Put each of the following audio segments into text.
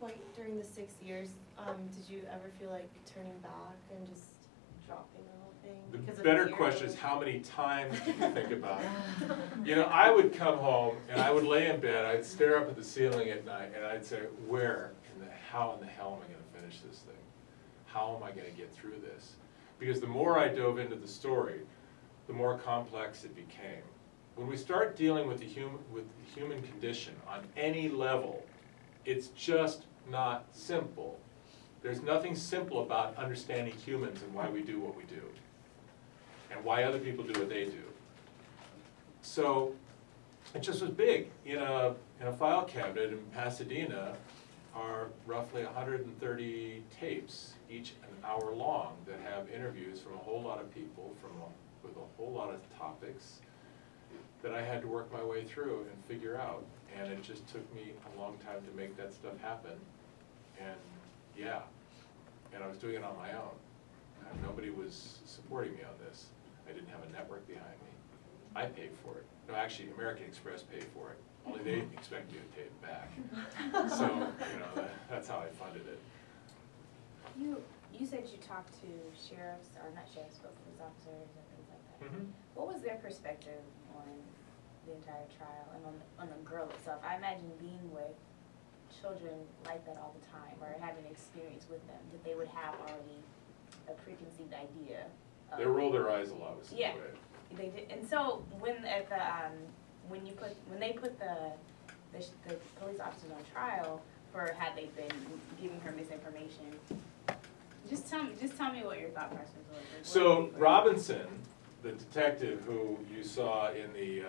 point during the 6 years, did you ever feel like turning back and just dropping the whole thing? The Because of better fear? question is how many times did you think about it? You know, I would come home and I would lay in bed, I'd stare up at the ceiling at night and I'd say, how in the hell am I gonna finish this thing? How am I gonna get through this? Because the more I dove into the story, the more complex it became. When we start dealing with the human condition on any level, it's just not simple. There's nothing simple about understanding humans and why we do what we do, and why other people do what they do. So it just was big. In a file cabinet in Pasadena are roughly 130 tapes, each an hour long, that have interviews from a whole lot of people with a whole lot of topics that I had to work my way through and figure out. And it just took me a long time to make that stuff happen. And yeah, and I was doing it on my own. Nobody was supporting me on this. I didn't have a network behind me. I paid for it. No, actually, American Express paid for it. Only they expect me to pay it back. So, that's how I funded it. You said you talked to sheriffs, or not sheriffs, but police officers and things like that. Mm-hmm. What was their perspective on the entire trial and on the girl itself? I imagine being with children like that all the time, or having experience with them, that they would have already a preconceived idea of. They roll their eyes a lot with Yeah, Cyntoia. they did. And so when they put the police officers on trial for had they been giving her misinformation, just tell me what your thought process was. So Robinson, the detective who you saw in the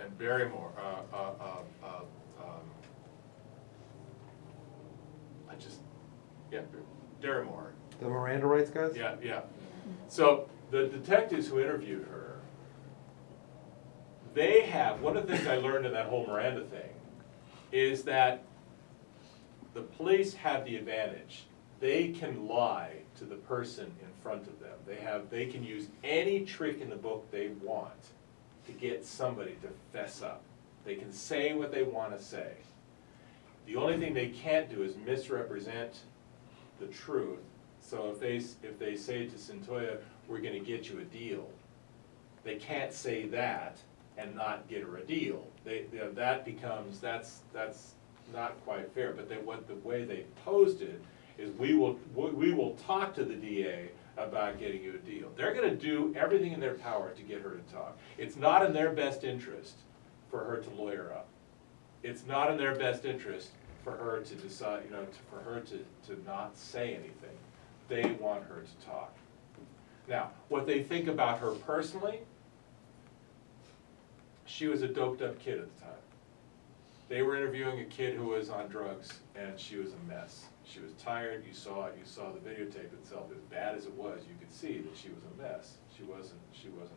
and Barrymore, Barrymore. The Miranda rights guys? Yeah, yeah. So the detectives who interviewed her, they have, one of the things I learned in that whole Miranda thing is that the police have the advantage. They can lie to the person in front of them. They can use any trick in the book they want to get somebody to fess up. They can say what they want to say. The only thing they can't do is misrepresent the truth. So if they say to Cyntoia, we're going to get you a deal, they can't say that and not get her a deal. That's not quite fair. But the way they posed it is we will talk to the DA about getting you a deal. They're going to do everything in their power to get her to talk. It's not in their best interest for her to lawyer up. It's not in their best interest for her to decide, for her to not say anything. They want her to talk. Now, what they think about her personally, she was a doped up kid at the time. They were interviewing a kid who was on drugs, and she was a mess. She was tired, you saw it, you saw the videotape itself. As bad as it was, you could see that she was a mess. She wasn't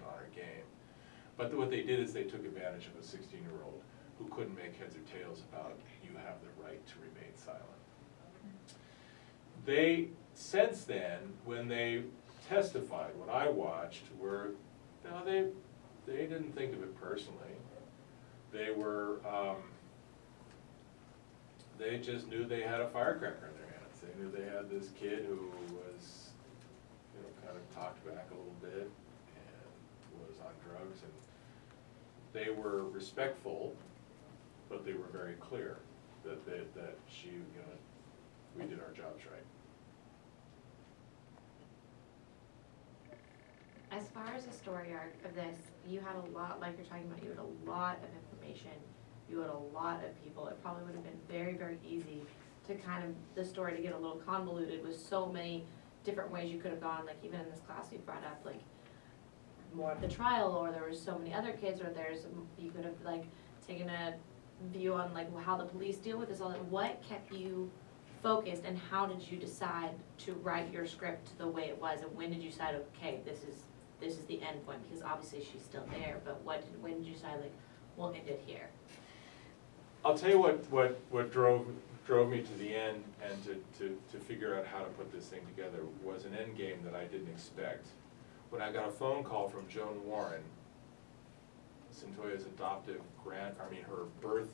on her game. But what they did is they took advantage of a 16-year-old who couldn't make heads or tails about you have the right to remain silent. They, since then, when they testified, what I watched were, they didn't think of it personally. They were, they just knew they had a firecracker in their hands. They knew they had this kid who was, kind of talked back a little bit and was on drugs, and they were respectful, but they were very clear that she, we did our jobs right. As far as the story arc of this, you had a lot, like you're talking about, you had a lot of information. You had a lot of people. It probably would have been very, very easy to the story to get a little convoluted with so many different ways you could have gone. Like even in this class you brought up like more of the trial, or there were so many other kids, or you could have like taken a view on like how the police deal with this, all that. What kept you focused, and how did you decide to write your script the way it was, and when did you decide, okay, this is the end point? Because obviously she's still there, but when did you decide, like, we'll end it here? I'll tell you what drove me to the end and to figure out how to put this thing together was an end game that I didn't expect. When I got a phone call from Joan Warren, Cyntoia's adoptive her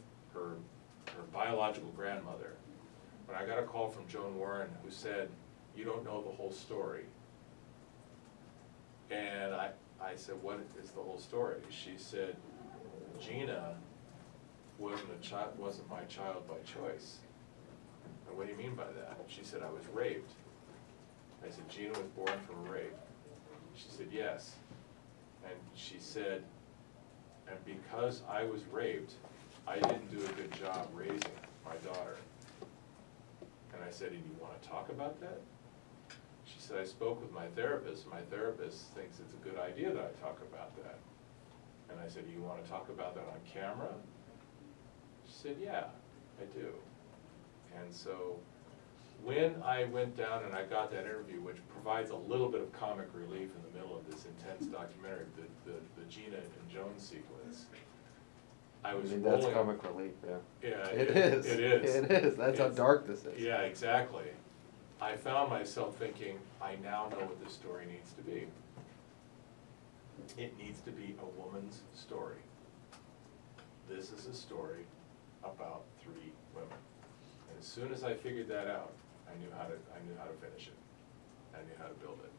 biological grandmother, when I got a call from Joan Warren who said, "You don't know the whole story." And I said, "What is the whole story?" She said, "Gina wasn't my child by choice." And what do you mean by that? She said, "I was raped." I said, "Gina was born from a rape?" She said, "Yes." And she said, "And because I was raped, I didn't do a good job raising my daughter." And I said, "And you want to talk about that?" She said, "I spoke with my therapist. My therapist thinks it's a good idea that I talk about that." And I said, "Do you want to talk about that on camera?" She said, "Yeah, I do." And so when I went down and I got that interview, which provides a little bit of comic relief in the middle of this intense documentary, the Gina and Joan sequence, I was rolling. That's comic relief, yeah. Yeah, It is. It is. It is, that's how It's- dark this is. Yeah, exactly. I found myself thinking, I now know what this story needs to be. It needs to be a woman's story. This is a story about 3 women. And as soon as I figured that out, I knew how to finish it. I knew how to build it.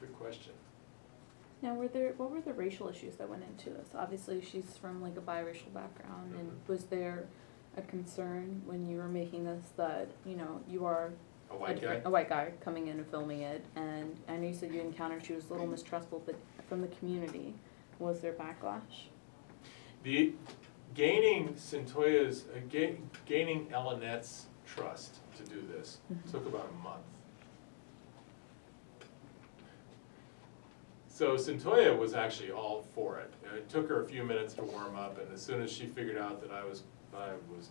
Good question. Now, what were the racial issues that went into this? Obviously, she's from like a biracial background, and Mhm. was there a concern when you were making this that, you know, you are A white guy? a white guy coming in and filming it, and I know you said you encountered she was a little mistrustful, but from the community, was there backlash? The gaining Centoya's, gaining Ellenette's trust to do this Mhm. took about a month. So Centoya was actually all for it. It took her a few minutes to warm up, and as soon as she figured out that I was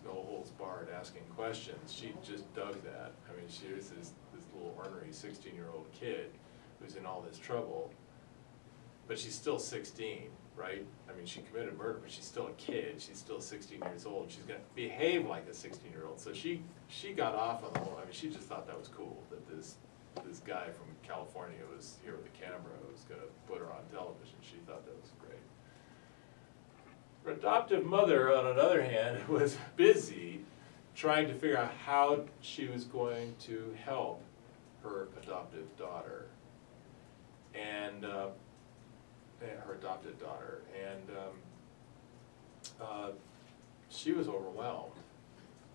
no holds barred asking questions, she just dug that. I mean, she was this little ornery 16-year-old kid who's in all this trouble, but she's still 16, right? I mean, she committed murder, but she's still a kid. She's still 16 years old. She's gonna behave like a 16-year-old. So she got off on the whole, I mean, she just thought that was cool, that this guy from California was here with a camera who was gonna put her on television. She thought that was great. Her adoptive mother, on the other hand, was busy trying to figure out how she was going to help her adoptive daughter. And her adopted daughter, and she was overwhelmed.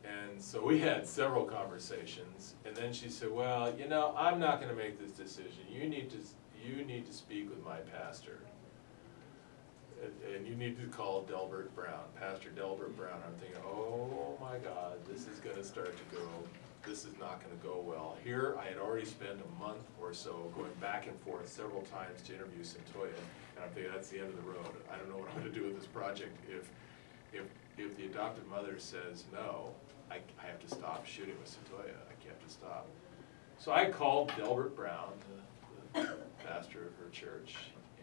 And so we had several conversations, and then she said, "Well, you know, I'm not gonna make this decision. You need to speak with my pastor. And you need to call Delbert Brown, Pastor Delbert Brown." I'm thinking, oh my God, this is gonna start to go, this is not gonna go well. Here, I had already spent a month or so going back and forth several times to interview Centoya, and I'm thinking, that's the end of the road. I don't know what I'm gonna do with this project. If the adoptive mother says no, I have to stop shooting with Centoya. I have to stop. So I called Delbert Brown, the pastor of her church,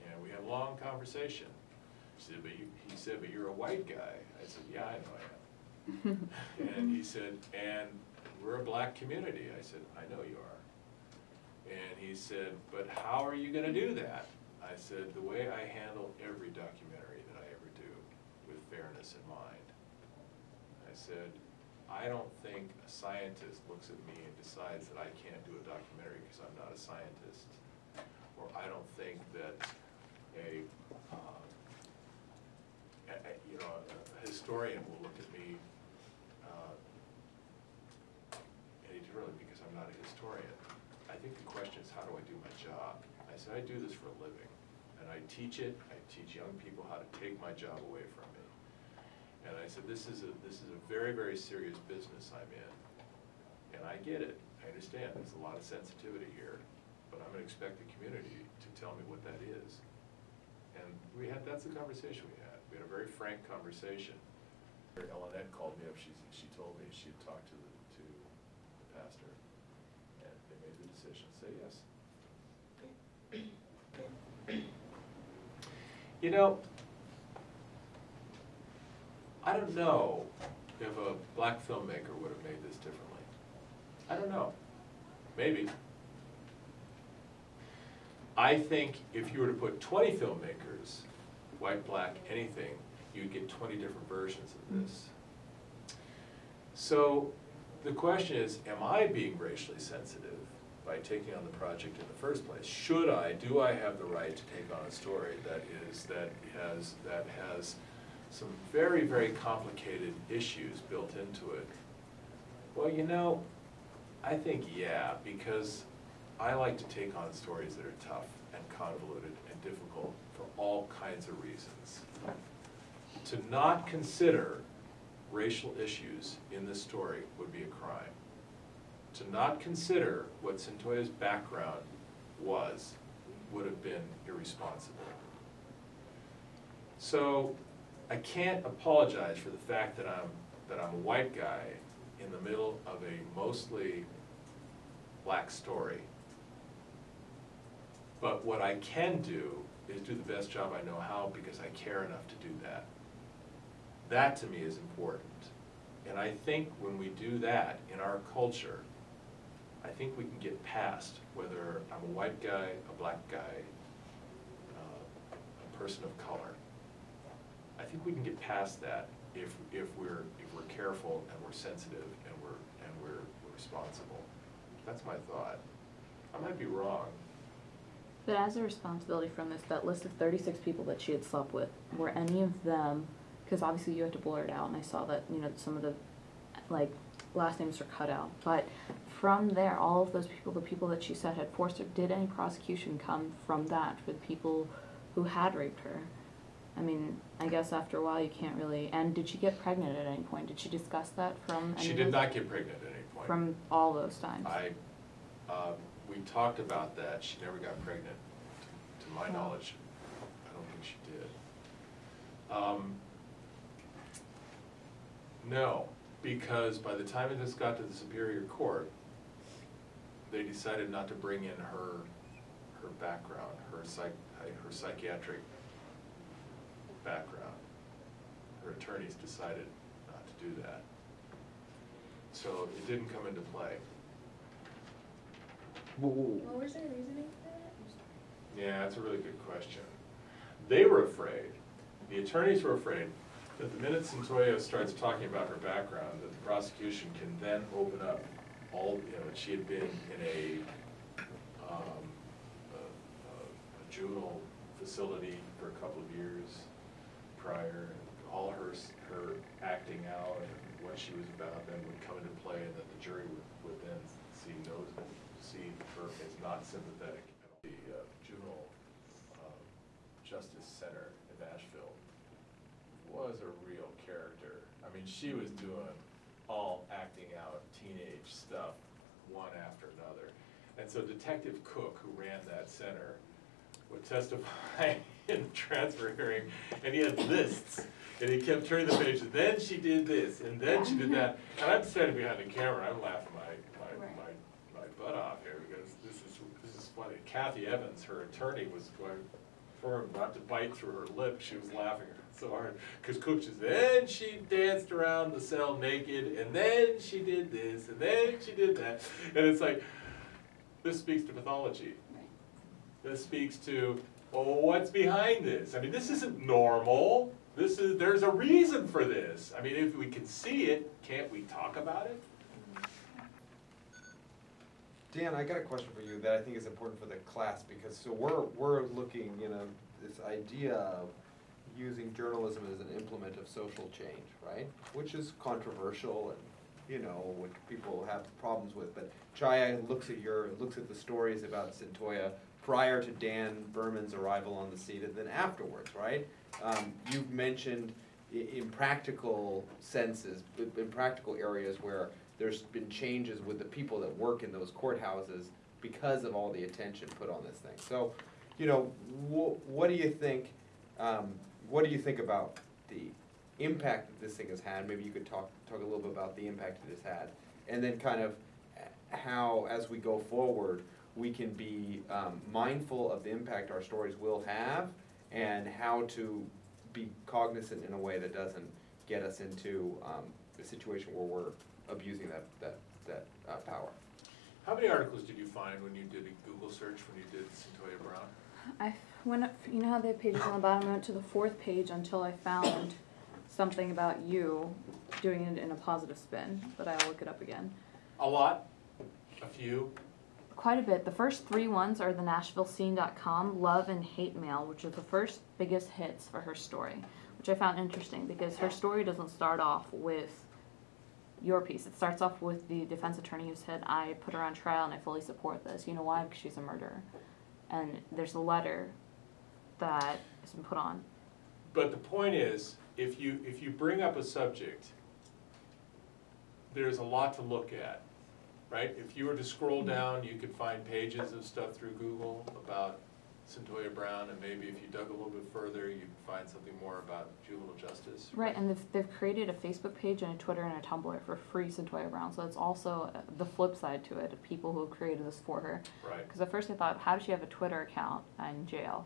and we had a long conversation. He said, but you're a white guy. I said, yeah, I know I am. And he said, and we're a black community. I said, I know you are. And he said, but how are you gonna do that? I said, the way I handle every documentary that I ever do, with fairness in mind. I said, I don't think a scientist looks at me and decides that I can't do a documentary because I'm not a scientist. Or I don't think that a historian will look at me any differently because I'm not a historian. I think the question is, how do I do my job? I said, I do this for a living, and I teach it. I teach young people how to take my job away from me. And I said, this is a very, very serious business I'm in, and I get it. I understand there's a lot of sensitivity here, but I'm gonna expect the community to tell me what that is. And that's the conversation we had. We had a very frank conversation. Ellenette called me up, she told me she had talked to the pastor, and they made the decision to say yes. You know, I don't know if a black filmmaker would have made this differently. I don't know. Maybe. I think if you were to put 20 filmmakers, white, black, anything, you'd get 20 different versions of this. So the question is, am I being racially sensitive by taking on the project in the first place? Do I have the right to take on a story that has some very, very complicated issues built into it? Well, you know, I think yeah, because I like to take on stories that are tough and convoluted and difficult for all kinds of reasons. To not consider racial issues in this story would be a crime. To not consider what Cyntoia's background was would have been irresponsible. So I can't apologize for the fact that I'm a white guy in the middle of a mostly black story. But what I can do is do the best job I know how because I care enough to do that. That to me is important. And I think when we do that in our culture, I think we can get past whether I'm a white guy, a black guy, a person of color. I think we can get past that if we're careful and we're sensitive and we're responsible. That's my thought. I might be wrong. But as a responsibility from this, that list of 36 people that she had slept with, were any of them, because obviously you had to blur it out, and I saw that, you know, some of the, like, last names are cut out, but from there, all of those people, the people that she said had forced her, did any prosecution come from that for the people who had raped her? I mean, I guess after a while you can't really, and did she get pregnant at any point? Did she discuss that from any She of did those- not get pregnant at any point. From all those times? We talked about that. She never got pregnant, to my Oh. knowledge. I don't think she did. No, because by the time this got to the Superior Court, they decided not to bring in her background, her psychiatric background. Her attorneys decided not to do that. So it didn't come into play. What was their reasoning for that? Yeah, that's a really good question. They were afraid, the attorneys were afraid, that the minute Cyntoia starts talking about her background, that the prosecution can then open up all, you know, she had been in a juvenile facility for a couple of years prior, and all her acting out and what she was about then would come into play, and that the jury would then see her as not sympathetic. The juvenile justice center in Nashville was a real character. I mean, she was doing all acting out teenage stuff one after another. And so Detective Cook, who ran that center, would testify in the transfer hearing, and he had lists, and he kept turning the page, and then she did this, and then she did that. And I'm standing behind the camera, I'm laughing my butt off here, because this is funny. Kathy Evans, her attorney, was going firm not to bite through her lip. She was laughing so hard, because Cook just, then she danced around the cell naked, and then she did this, and then she did that. And it's like, this speaks to pathology. This speaks to, oh, what's behind this? I mean, this isn't normal. There's a reason for this. I mean, if we can see it, can't we talk about it? Dan, I got a question for you that I think is important for the class, because so we're looking, you know, this idea of using journalism as an implement of social change, right? Which is controversial and, you know, what people have problems with. But Chaya looks at the stories about Cyntoia prior to Dan Berman's arrival on the scene and then afterwards, right? You've mentioned in practical senses, in practical areas where there's been changes with the people that work in those courthouses because of all the attention put on this thing. So, you know, what do you think? What do you think about the impact that this thing has had? Maybe you could talk a little bit about the impact it has had, and then kind of how, as we go forward, we can be mindful of the impact our stories will have, and how to be cognizant in a way that doesn't get us into a situation where we're abusing that power. How many articles did you find when you did a Google search when you did Cyntoia Brown? I went up, you know how they have pages on the bottom, I went to the 4th page until I found something about you doing it in a positive spin, but I'll look it up again. A lot, a few. Quite a bit. The first 3 ones are the NashvilleScene.com love and hate mail, which are the first biggest hits for her story, which I found interesting because her story doesn't start off with your piece. It starts off with the defense attorney who said, I put her on trial and I fully support this. You know why? Because she's a murderer. And there's a letter that has been put on. But the point is, if you bring up a subject, there's a lot to look at, right? If you were to scroll down, you could find pages of stuff through Google about Cyntoia Brown, and maybe if you dug a little bit further, you'd find something more about juvenile justice. Right, and they've created a Facebook page and a Twitter and a Tumblr for free Cyntoia Brown, so it's also the flip side to it, of people who have created this for her. Right. Because at first I thought, how does she have a Twitter account in jail?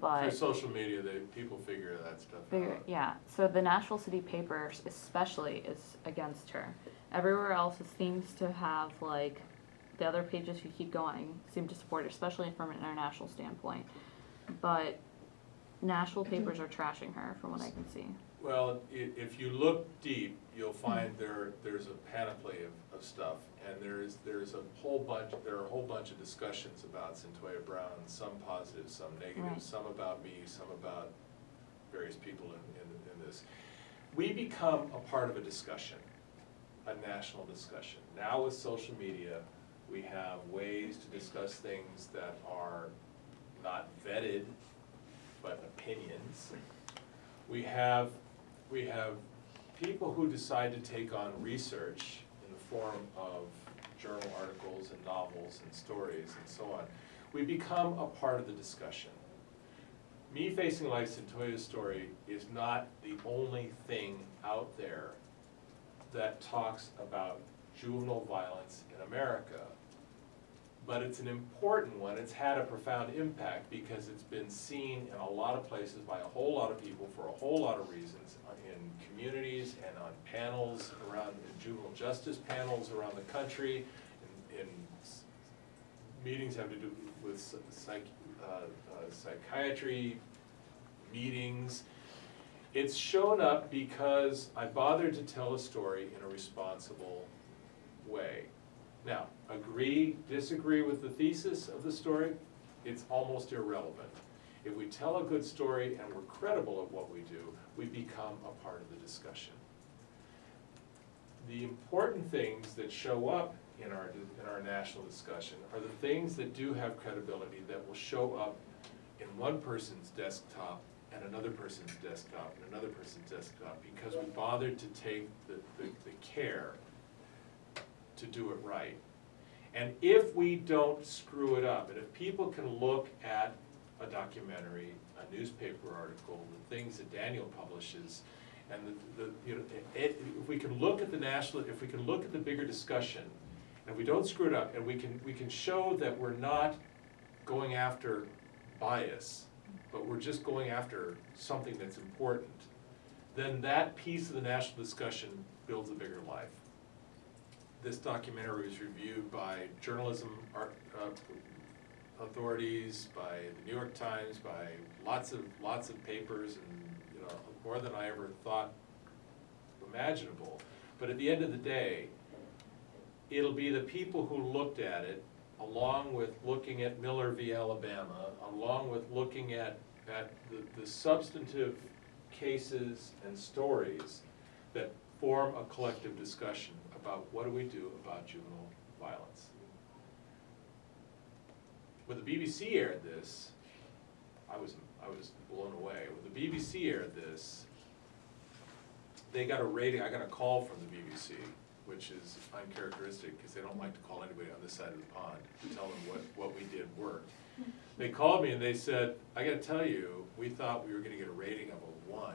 But For social media, people figure that stuff out. yeah, so the Nashville City Paper especially is against her. Everywhere else it seems to have, like, the other pages who keep going seem to support her, especially from an international standpoint. But Nashville papers are trashing her, from what I can see. Well, if you look deep, you'll find there's a panoply of stuff, and there are a whole bunch of discussions about Cyntoia Brown, some positive, some negative, Right. some about me, some about various people in this. We become a part of a discussion, a national discussion. Now with social media, we have ways to discuss things that are not vetted, but opinions. We have people who decide to take on research in the form of journal articles and novels and stories and so on. We become a part of the discussion. Me Facing Life, Cyntoia's story is not the only thing out there that talks about juvenile violence in America. But it's an important one. It's had a profound impact because it's been seen in a lot of places by a whole lot of people for a whole lot of reasons, in communities and on panels around, in juvenile justice panels around the country, in meetings having to do with psychiatry meetings. It's shown up because I bothered to tell a story in a responsible way. Now, agree, disagree with the thesis of the story, it's almost irrelevant. If we tell a good story and we're credible at what we do, we become a part of the discussion. The important things that show up in our national discussion are the things that do have credibility, that will show up in one person's desktop and another person's desktop and another person's desktop, because we bothered to take the care to do it right. And if we don't screw it up, and if people can look at a documentary, a newspaper article, the things that Daniel publishes, and if we can look at if we can look at the bigger discussion, and we don't screw it up, and we can show that we're not going after bias, but we're just going after something that's important, then that piece of the national discussion builds a bigger life. This documentary was reviewed by journalism authorities, by the New York Times, by lots of papers, and more than I ever thought imaginable. But at the end of the day, it'll be the people who looked at it, along with looking at Miller v. Alabama, along with looking at the substantive cases and stories that form a collective discussion about what do we do about juvenile violence. When the BBC aired this, I was blown away. When the BBC aired this, they got a rating. I got a call from the BBC, which is uncharacteristic because they don't like to call anybody on this side of the pond to tell them what we did worked. They called me and they said, I got to tell you, we thought we were going to get a rating of a 1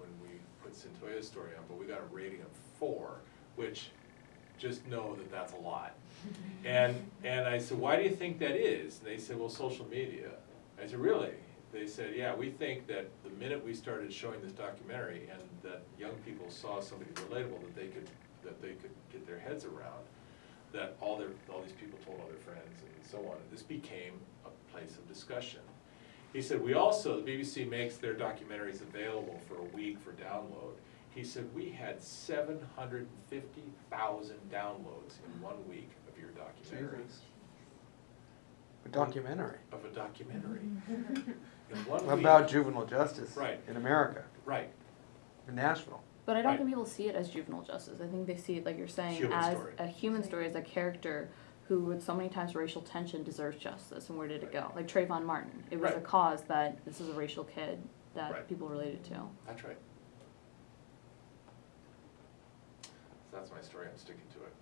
when we put Cyntoia's story on, but we got a rating of 4. Which, just know that that's a lot. And I said, why do you think that is? And they said, well, social media. I said, really? They said, yeah, we think that the minute we started showing this documentary and that young people saw somebody relatable that they could get their heads around, that all these people told all their friends and so on. And this became a place of discussion. He said, we also, the BBC makes their documentaries available for a week for download. He said, we had 750,000 downloads in 1 week of your documentary. Jesus. A documentary. Of a documentary. In 1 week. About juvenile justice. Right. In America, Right. in Nashville. But I don't Right. think people see it as juvenile justice. I think they see it, like you're saying, Human as story. a human story, as a character who, with so many times racial tension, deserves justice. And where did it go? Like Trayvon Martin. It was a Right. cause that this is a racial kid that Right. people related to. That's right. So that's my story, I'm sticking to it.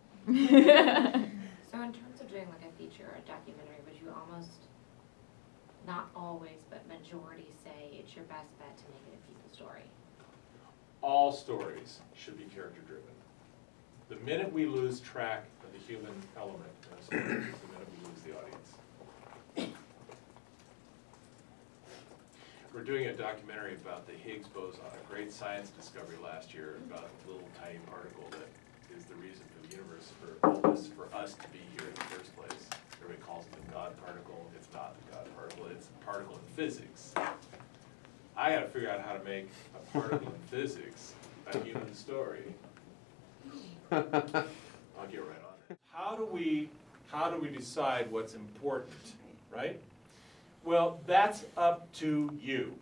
So in terms of doing like a feature or a documentary, would you almost, not always, but majority say it's your best bet to make it a people story? All stories should be character driven. The minute we lose track of the human element in a story is the minute we lose the audience. We're doing a documentary about the Higgs boson, a great science discovery last year about a little tiny particle that is the reason for the universe, for us to be here in the first place. Everybody calls it the God particle. It's not the God particle, it's a particle in physics. I gotta figure out how to make a particle in physics a human story. I'll get right on it. How do we decide what's important, right? Well, that's up to you.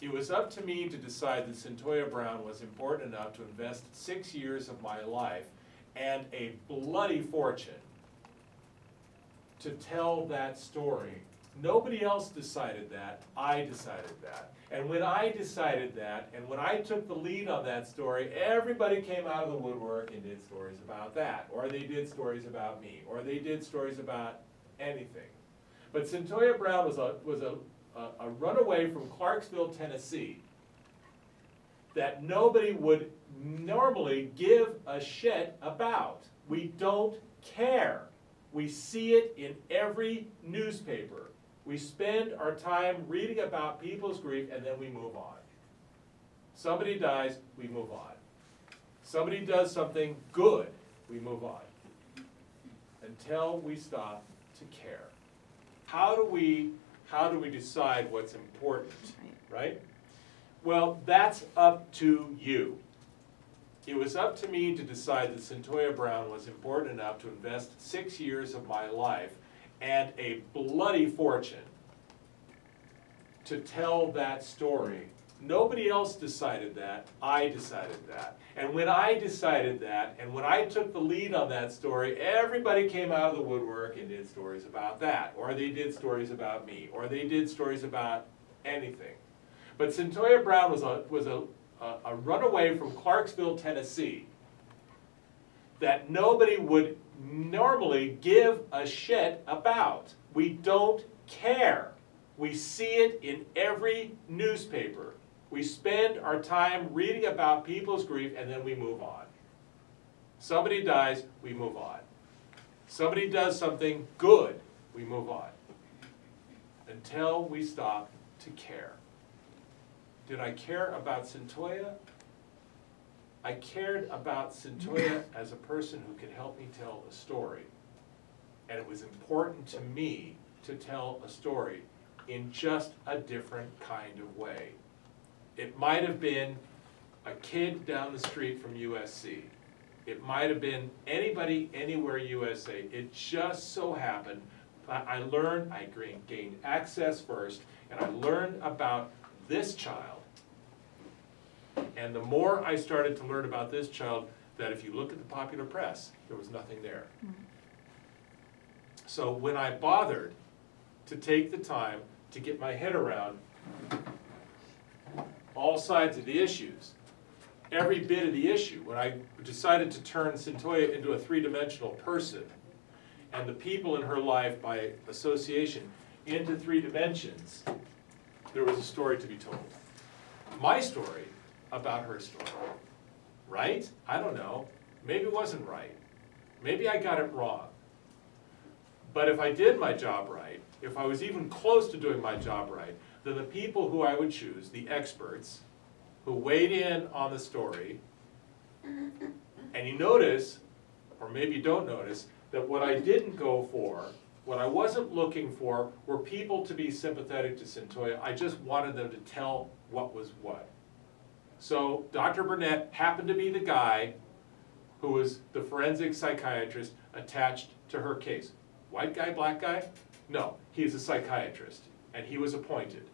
It was up to me to decide that Cyntoia Brown was important enough to invest 6 years of my life and a bloody fortune to tell that story. Nobody else decided that, I decided that. And when I decided that, and when I took the lead on that story, everybody came out of the woodwork and did stories about that. Or they did stories about me, or they did stories about anything. But Cyntoia Brown was a runaway from Clarksville, Tennessee, that nobody would normally give a shit about. We don't care. We see it in every newspaper. We spend our time reading about people's grief and then we move on. Somebody dies, we move on. Somebody does something good, we move on. Until we stop to care. How do we decide what's important, right? Well, that's up to you. It was up to me to decide that Cyntoia Brown was important enough to invest 6 years of my life and a bloody fortune to tell that story. Nobody else decided that, I decided that. And when I decided that, and when I took the lead on that story, everybody came out of the woodwork and did stories about that. Or they did stories about me, or they did stories about anything. But Cyntoia Brown was a runaway from Clarksville, Tennessee, that nobody would normally give a shit about. We don't care. We see it in every newspaper. We spend our time reading about people's grief and then we move on. Somebody dies, we move on. Somebody does something good, we move on. Until we stop to care. Did I care about Cyntoia? I cared about Cyntoia as a person who could help me tell a story. And it was important to me to tell a story in just a different kind of way. It might have been a kid down the street from USC. It might have been anybody, anywhere USA. It just so happened I gained access first, and I learned about this child. And the more I started to learn about this child, that if you look at the popular press, there was nothing there. So when I bothered to take the time to get my head around all sides of the issues, every bit of the issue, when I decided to turn Cyntoia into a three-dimensional person, and the people in her life, by association, into 3 dimensions, there was a story to be told. My story about her story. Right? I don't know. Maybe it wasn't right. Maybe I got it wrong. But if I did my job right, if I was even close to doing my job right, then the people who I would choose, the experts, who weighed in on the story, and you notice, or maybe you don't notice, that what I didn't go for What I wasn't looking for were people to be sympathetic to Cyntoia. I just wanted them to tell what was what. So Dr. Burnett happened to be the guy who was the forensic psychiatrist attached to her case. White guy, black guy? No, he's a psychiatrist, and he was appointed.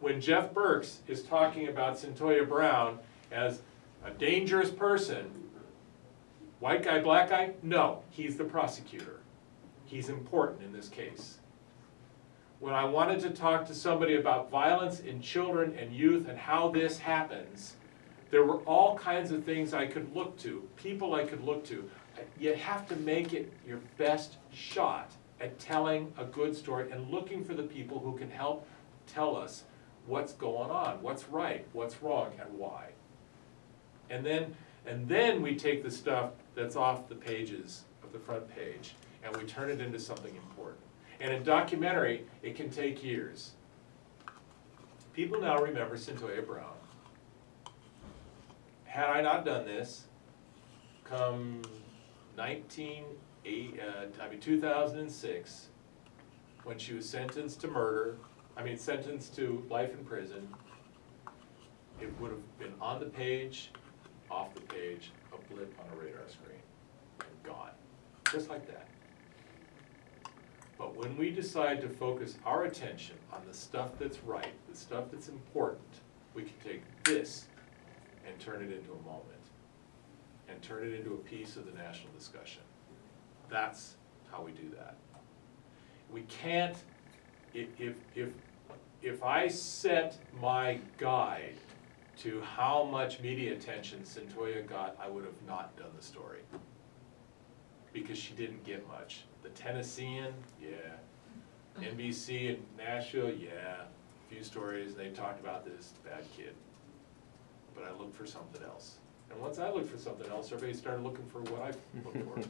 When Jeff Burks is talking about Cyntoia Brown as a dangerous person, white guy, black guy? No, he's the prosecutor. He's important in this case. When I wanted to talk to somebody about violence in children and youth and how this happens, there were all kinds of things I could look to, people I could look to. You have to make it your best shot at telling a good story and looking for the people who can help tell us what's going on, what's right, what's wrong, and why. And then we take the stuff that's off the pages of the front page and we turn it into something important. And in documentary, it can take years. People now remember Cyntoia Brown. Had I not done this, come 2006, when she was sentenced to life in prison, it would have been on the page, off the page, a blip on a radar screen, and gone, just like that. But when we decide to focus our attention on the stuff that's right, the stuff that's important, we can take this and turn it into a moment, and turn it into a piece of the national discussion. That's how we do that. We can't, if I set my guide to how much media attention Cyntoia got, I would have not done the story. Because she didn't get much. The Tennessean, yeah. NBC in Nashville, yeah. A few stories, they talked about this bad kid. But I looked for something else. And once I looked for something else, everybody started looking for what I looked for. So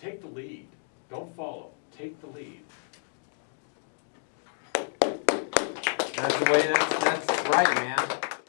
take the lead. Don't follow. Take the lead. That's the way, that's right, man.